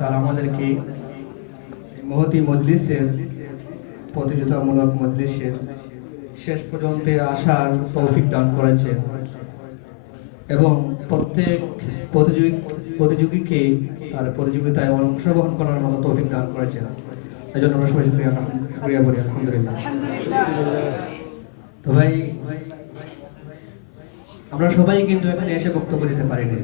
তারা আমাদেরকে মহতি মজলিসের প্রতিযোগিতামূলক মজলিসের শেষ পর্যন্ত আসার তৌফিক দান করেছেন এবং প্রত্যেক প্রতিযোগীকে তার প্রতিযোগিতায় অংশগ্রহণ করার মতো তৌফিক দান করেছেন। এই জন্য আমরা সবাই শুকরিয়া বলি আলহামদুলিল্লাহ। তো ভাই, আমরা সবাই কিন্তু এখানে এসে বক্তব্য দিতে পারিনি।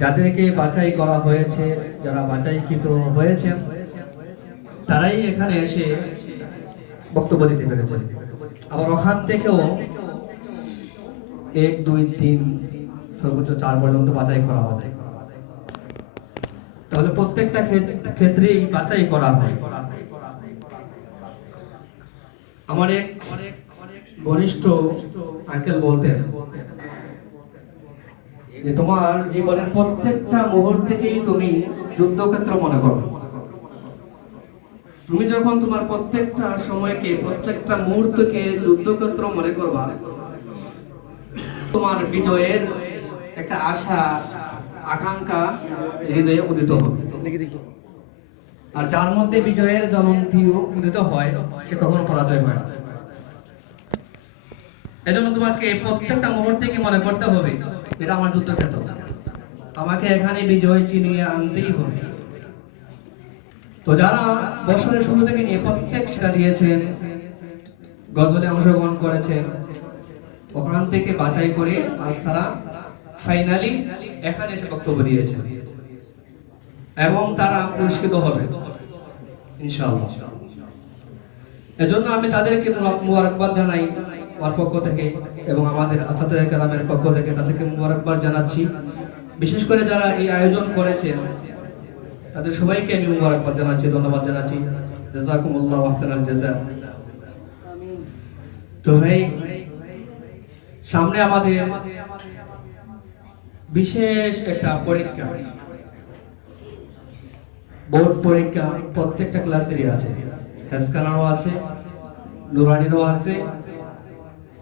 যাদেরকে বাছাই করা হয়েছে, যারা বাছাইকৃত হয়েছে, তারাই এখানে এসে বক্তব্য দিতে পেরেছে। আবার ওখান থেকেও 1, 2, 3 সর্বোচ্চ 4 পর্যন্ত বাছাই করা হবে। তাহলে প্রত্যেকটা ক্ষেত্রেই বাছাই করা হয়। আমার এক ঘনিষ্ঠ আঙ্কেল বলতেন যে তোমার জীবনের প্রত্যেকটা মুহূর্তকেই তুমি যুদ্ধক্ষেত্র মনে করো। তুমি যখন তোমার প্রত্যেকটা সময়কে, প্রত্যেকটা মুহূর্তকে যুদ্ধক্ষেত্র মনে করবা, তোমার বিজয়ের একটা আশা, আকাঙ্ক্ষা হৃদয়ে উদিত হবে। আর যার মধ্যে বিজয়ের জ্বলন্তি উদিত হয়, সে কখনো পরাজয় হয় না। এজন্য তোমাকে প্রত্যেকটা মুহূর্তে মনে করতে হবে এটা আমার যুদ্ধক্ষেত্র, আমাকে এখানে বিজয় চিনিয়ে আনতেই হবে। তো যারা বছরের শুরু থেকে নিয়ে প্রত্যেক সেটা দিয়েছেন, গজলে অংশগ্রহণ করেছেন, ওখান থেকে বাছাই করে আজ তারা ফাইনালি এখানে এসে বক্তব্য দিয়েছেন এবং তারা পুরস্কৃত হবে ইনশাআল্লাহ। এজন্য আমি তাদেরকে মুবারকবাদ জানাই আমার পক্ষ থেকে এবং আমাদের আসাতিজা কেরামের পক্ষ থেকে তাদেরকে মুবারকবাদ জানাচ্ছি। বিশেষ করে যারা এই আয়োজন করেছেন তাদের সবাইকে আমি মুবারকবাদ জানাচ্ছি, ধন্যবাদ জানাচ্ছি। জাযাকুমুল্লাহু আহসানাল জাযা। তো ভাই, সামনে আমাদের বিশেষ একটা পরীক্ষা, বোর্ড পরীক্ষা প্রত্যেকটা ক্লাসেরই আছে, হেফজখানারও আছে, নুরানিরও আছে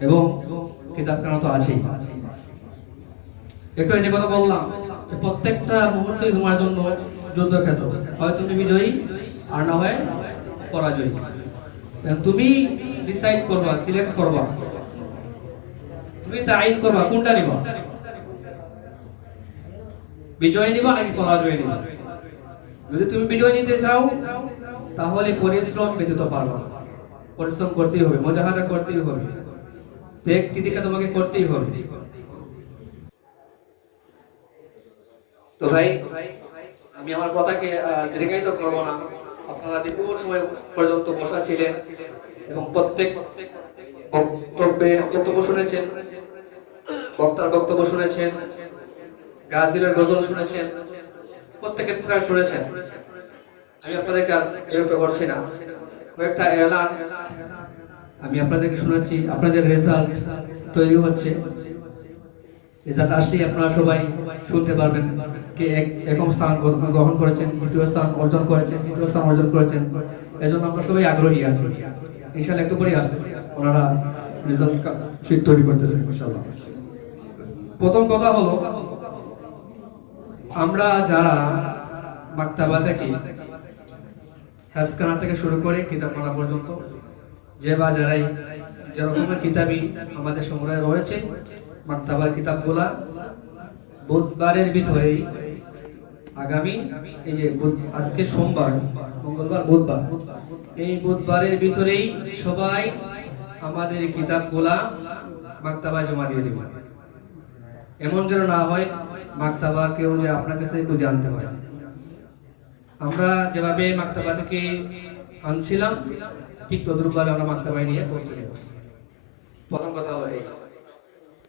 এবং কিতাবখানা তো আছেই। একটু যে কথা বললাম, প্রত্যেকটা মুহূর্তে তোমার জন্য যুদ্ধক্ষেত্র, হয় তুমি বিজয়ী আর না হয় পরাজয়ী। তুমি ডিসাইড করবা, সিলেক্ট করবা, তুমি তাইন করবা কোনটা নিবা, বিজয় নিবা নাকি পরাজয় নিবা। যদি তুমি বিজয় নিতে চাও তাহলে পরিশ্রম ব্যতীত পারবা না। পরিশ্রম করতেই হবে, মুজাহাদা করতেই হবে, ত্যাগ তিতিক্ষা তোমাকে করতেই হবে। তো ভাই, আমি আমার কথাকে দীর্ঘায়িত করব না। আপনারা দীর্ঘ সময় পর্যন্ত বসা ছিলেন এবং প্রত্যেক বক্তব্য শুনেছেন, বক্তার বক্তব্য শুনেছেন, গাজিলের গজল শুনেছেন, প্রত্যেকের ত্রাস শুনেছেন। আমি আপনাদেরকে আর বিরক্ত করছি না। কয়েকটা এলান আমি আপনাদেরকে শোনাচ্ছি। আপনাদের রেজাল্ট তৈরি হচ্ছে, রেজাল্ট আসলেই আপনারা সবাই শুনতে পারবেন কে একম স্থান গ্রহণ করেছেন, দ্বিতীয় স্থান অর্জন করেছেন, তৃতীয় স্থান অর্জন করেছেন। এজন্য আমরা সবাই আগ্রহী আছি। ইনশাআল্লাহ একটু পরেই আসতেছি, ওনারা রেজাল্ট শীট তৈরি করতেছেন ইনশাআল্লাহ। প্রথম কথা হলো, আমরা যারা মাকতাবা থেকে, হেফজখানা থেকে শুরু করে কিতাবখানা পর্যন্ত যে বা যারাই যেরকমের কিতাবই আমাদের সংগ্রহে রয়েছে, মাকতাবার কিতাবগুলা বুধবারের ভিতরেই, আগামী এই যে আজকে সোমবার, মঙ্গলবার, বুধবার, এই বুধবারের ভিতরেই সবাই আমাদের কিতাবগুলা মাকতাবায় জমা দিয়ে দিব। এমন যেন না হয় মাকতাবা কেউ যে আপনার কাছে খুঁজে আনতে হয়। আমরা যেভাবে মাকতাবা থেকে আনছিলাম ঠিক তদ্রুপভাবে আমরা মাকতাবায় নিয়ে পৌঁছে দেব। প্রথম কথা হলো এই।